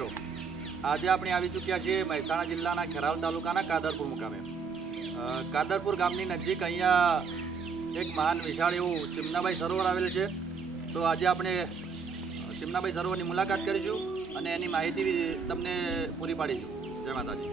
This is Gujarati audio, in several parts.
મિત્રો, આજે આપણે આવી ચૂક્યા છીએ મહેસાણા જિલ્લાના ખેરાલ તાલુકાના કાદરપુર મુકામે. કાદરપુર ગામની નજીક અહીંયા એક મહાન વિશાળ એવું ચિમનાબાઈ સરોવર આવેલ છે. તો આજે આપણે ચિમનાબાઈ સરોવરની મુલાકાત કરીશું અને એની માહિતી તમને પૂરી પાડીશું. જય માતાજી.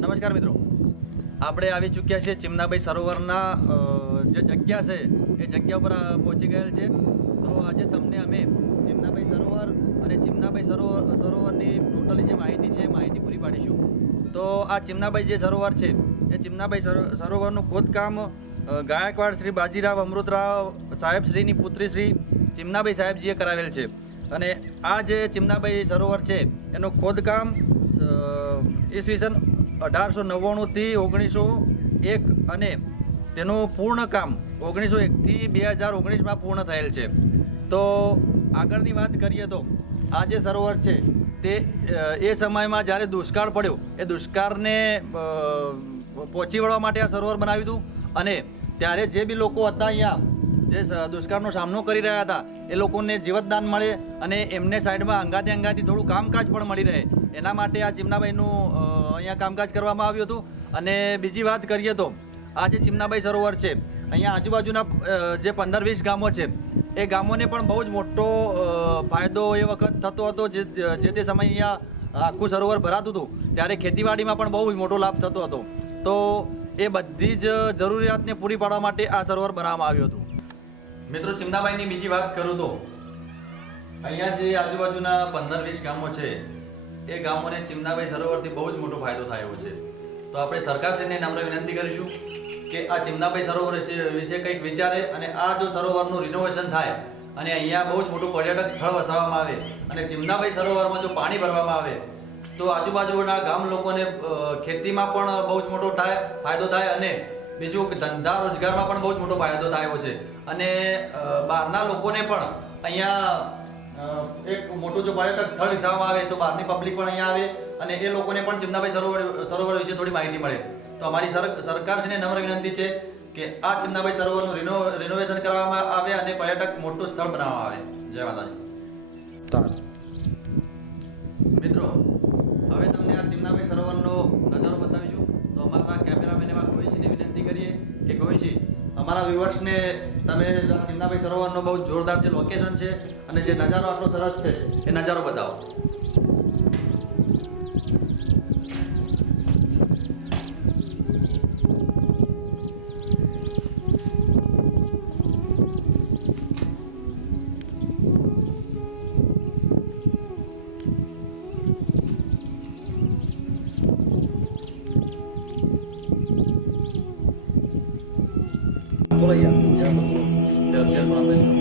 નમસ્કાર મિત્રો, આપણે આવી ચૂક્યા છીએ ચિમનાબાઈ સરોવરના જે જગ્યા છે એ જગ્યા પર પહોંચી ગયેલ છે. તો આજે તમને અમે ચિમનાબાઈ સરોવર અને ચિમનાબાઈ સરોવરની ટોટલી જે માહિતી છે એ માહિતી પૂરી પાડીશું. તો આ ચિમનાબાઈ જે સરોવર છે એ ચિમનાબાઈ સરોવરનું ખોદકામ ગાયકવાડ શ્રી બાજીરાવ અમૃતરાવ સાહેબ શ્રીની પુત્રી શ્રી ચિમનાબાઈ સાહેબજીએ કરાવેલ છે. અને આ જે ચિમનાબાઈ સરોવર છે એનું ખોદકામ ઈસવીસન 1899થી 1901 અને તેનું પૂર્ણ કામ 1901થી 2019માં પૂર્ણ થયેલ છે. તો આગળની વાત કરીએ તો આ જે સરોવર છે તે એ સમયમાં જ્યારે દુષ્કાળ પડ્યો એ દુષ્કાળને પહોંચી વળવા માટે આ સરોવર બનાવ્યું હતું. અને ત્યારે જે બી લોકો હતા અહીંયા જે દુષ્કાળનો સામનો કરી રહ્યા હતા એ લોકોને જીવતદાન મળે અને એમને સાઈડમાં અંગાથી થોડું કામકાજ પણ મળી રહે એના માટે આ ચિમનાબાઈનું અહીંયા કામકાજ કરવામાં આવ્યું હતું. અને બીજી વાત કરીએ તો આ જે ચિમનાબાઈ સરોવર છે અહીંયા આજુબાજુના જે 15-20 ગામો છે એ ગામોને પણ બહુ જ મોટો ફાયદો એ વખત થતો હતો. જે તે સમયે અહીંયા આખું સરોવર ભરાતું હતું ત્યારે ખેતીવાડીમાં પણ બહુ જ મોટો લાભ થતો હતો. તો એ બધી જ જરૂરિયાતને પૂરી પાડવા માટે આ સરોવર બનાવવામાં આવ્યું હતું. મિત્રો, ચિમનાબાઈની બીજી વાત કરું તો અહીંયા જે આજુબાજુના 15-20 ગામો છે એ ગામોને ચિમનાબાઈ સરોવરથી બહુ જ મોટો ફાયદો થયો છે. તો આપણે સરકારશ્રીને નમ્ર વિનંતી કરીશું કે આ ચિમનાબાઈ સરોવર વિશે કંઈક વિચારે અને આ જો સરોવરનું રિનોવેશન થાય અને અહીંયા બહુ જ મોટું પર્યટક સ્થળ વસાવવામાં આવે અને ચિમનાબાઈ સરોવરમાં જો પાણી ભરવામાં આવે તો આજુબાજુના ગામ લોકોને ખેતીમાં પણ બહુ જ મોટો ફાયદો થાય અને બીજું ધંધા રોજગારમાં પણ બહુ જ મોટો ફાયદો થયો છે. અને બહારના લોકોને પણ અહીંયા એક મોટું જો પર્યટક સ્થળ વિકસાવવામાં આવે તો બહારની પબ્લિક પણ અહીંયા આવે અને એ લોકોને પણ ચિમનાબાઈ સરોવર વિશે થોડી માહિતી મળે. તો અમારી સરકારશ્રીને નમ્ર વિનંતી છે કે આ ચિમનાબાઈ સરોવરનું રિનોવેશન કરવામાં આવે અને પર્યટક મોટું સ્થળ બનાવવામાં આવે. જય માતાજી. મિત્રો, હવે તમને આ ચિમનાબાઈ સરોવરનો નજારો બતાવીશું. તો અમારા કેમેરામેન એવા ગોવિંદજીને વિનંતી કરીએ કે ગોવિંદજી, અમારા વ્યુઅર્સને તમે ચિમનાબાઈ સરોવરનો બહુ જોરદાર જે લોકેશન છે અને જે નજારો આટલો સરસ છે એ નજારો બતાવો. બોલો યાર પણ આપણે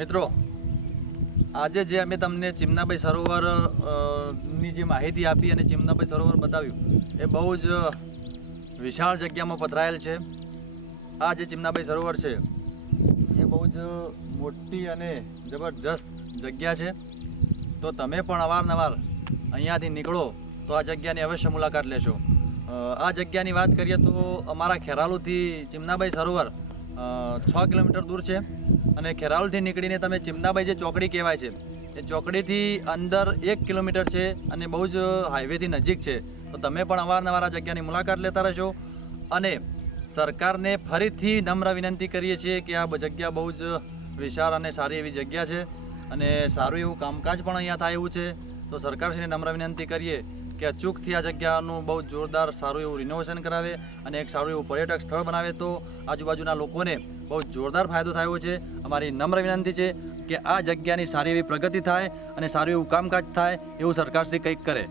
મિત્રો આજે જે અમે તમને ચિમનાભાઈ સરોવર ની જે માહિતી આપી અને ચિમનાભાઈ સરોવર બતાવ્યું એ બહુ જ વિશાળ જગ્યામાં પથરાયેલ છે. આ જે ચિમનાભાઈ સરોવર છે એ બહુ જ મોટી અને જબરજસ્ત જગ્યા છે. તો તમે પણ અવારનવાર અહીંયાથી નીકળો તો આ જગ્યાની અવશ્ય મુલાકાત લેશો. આ જગ્યાની વાત કરીએ તો અમારા ખેરાલુથી ચિમનાભાઈ સરોવર 6 કિલોમીટર દૂર છે અને ખેરાલુથી નીકળીને તમે ચિમનાભાઈ જે ચોકડી કહેવાય છે એ ચોકડીથી અંદર 1 કિલોમીટર છે અને બહુ જ હાઈવેથી નજીક છે. તો તમે પણ અવારનવાર આ જગ્યાની મુલાકાત લેતા રહેશો. અને સરકારને ફરીથી નમ્ર વિનંતી કરીએ છીએ કે આ જગ્યા બહુ જ વિશાળ અને સારી એવી જગ્યા છે અને સારું એવું કામકાજ પણ અહીંયા થાય એવું છે. તો સરકારશ્રીને નમ્ર વિનંતી કરીએ કે અચૂકથી આ જગ્યાનું બહુ જોરદાર સારું એવું રિનોવેશન કરાવે અને એક સારું એવું પર્યટક સ્થળ બનાવે તો આજુબાજુના લોકોને બહુ જોરદાર ફાયદો થયો છે. અમારી નમ્ર વિનંતી છે કે આ જગ્યાની સારી એવી પ્રગતિ થાય અને સારું એવું કામકાજ થાય એવું સરકારશ્રી કંઈક કરે.